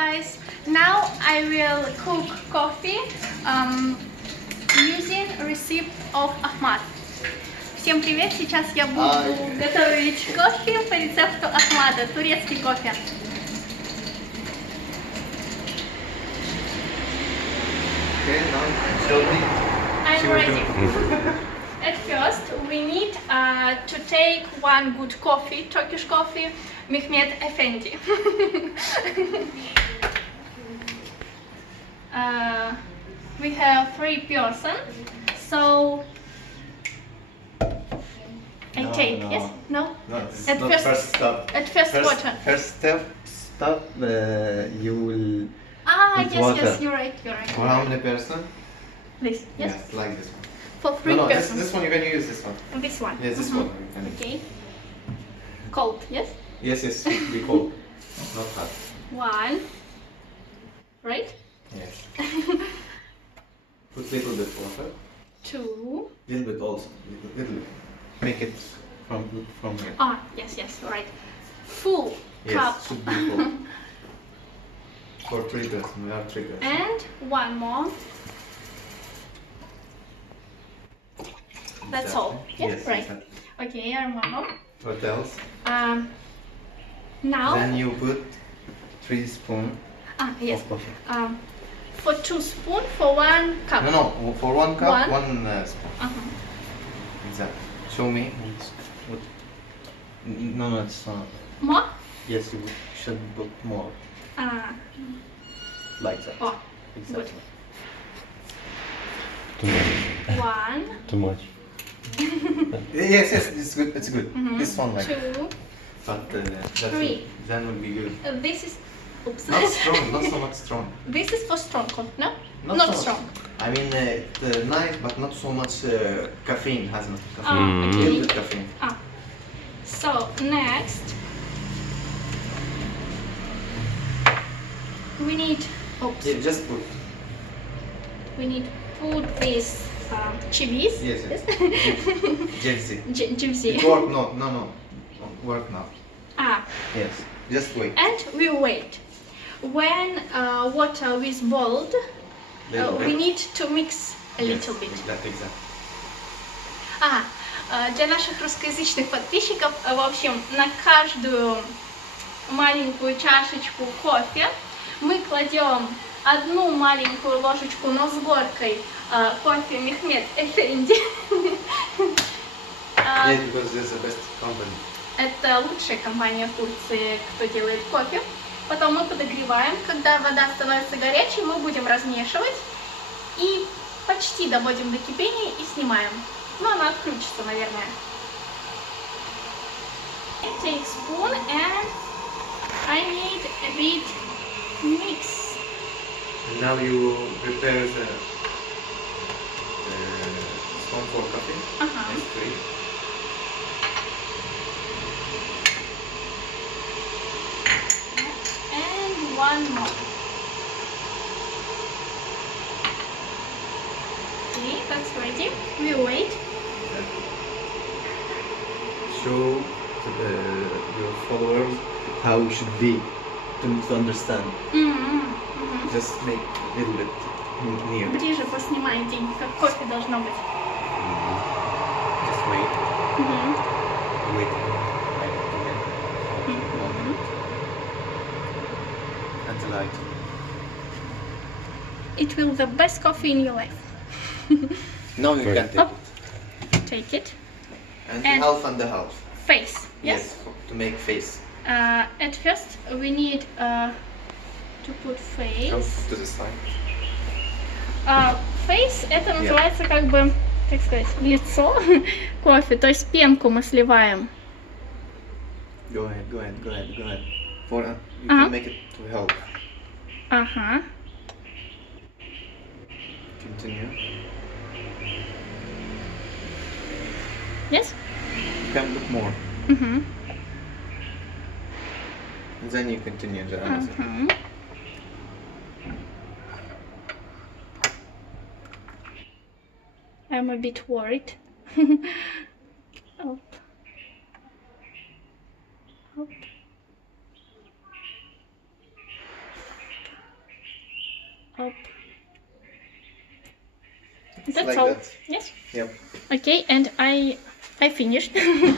guys, now I will cook coffee using recipe of Ahmad. Всем привет! Сейчас я буду готовить кофе по рецепту Ахмада, турецкий кофе. Okay, now show me. I'm ready. At first, we need to take one good coffee, Turkish coffee, Mehmet Efendi. We have 3 persons, so I take, no. yes? No? No, this is At not first step. At first water. First step, you will put Yes, water. yes, you're right. For how many person? This, yes? Yes, like this one. For 3 No, persons. this one you can use this one. This one. Yes, this one. You can use. Okay. Cold, yes? Yes, be cold. Not hot. 1. Right? Yes. Put little bit water. 2. Little bit also. Little bit. Make it from here. Yes, right. Full Yes, cup. should be full. For 3 person, we have 3 person. And 1 more. That's all. Yes, right. Exactly. Okay, I remember. What else? Now. Then you put 3 spoons Yes. of coffee. For 2 spoons for 1 cup. No, for 1 cup, 1 spoon. Exactly. Show me. What? No, it's not. More? Yes, you should put more. Like that. Oh, Exactly. good. 1. Too much. Yes, it's good. It's good. This one like. 2. But that 3. then would be good. This is. Oops. Not strong. Not so much strong. This is for strong coffee, no? Not Not so much. strong. I mean, nice, but not so much caffeine. Has not caffeine. Okay. Little bit caffeine. So next we need. Oops. Yeah, just put. We need put this chilies. Yes. Gypsy. Gypsy. It work? No. Work now. Yes. Just wait. And we wait. When water is boiled, we need to mix a little bit. Exactly. Для наших русскоязычных подписчиков, в общем, на каждую маленькую чашечку кофе мы кладем 1 маленькую ложечку, но с горкой кофе Mehmet Efendi. Yeah, because it's the best company. Это лучшая компания в Турции, кто делает кофе. Потом мы подогреваем. Когда вода становится горячей, мы будем размешивать и почти доводим до кипения и снимаем. Но она отключится, наверное. Take spoon and I need a bit mix. And now you prepare the spoon for coffee. It's great. And 1 more. Okay, that's ready. We wait. Show your followers how it should be to understand. Just make a little bit near. Ближе поснимайте, как кофе должно быть. Just wait. Wait. Until I. It will be the best coffee in your life. No, you can take Up. it. Take it. And And- half and the half. Face. Yes. To make face. At first we need to put face. Come to this side. Face это называется как бы, как сказать, лицо кофе, то есть пенку мы сливаем. Go ahead. For you can make it to help. Continue. Yes? You can put more. And then you continue the other. I'm a bit worried. Up. Up. It's That's like all. that. Yes. Yep. Okay, and I finished.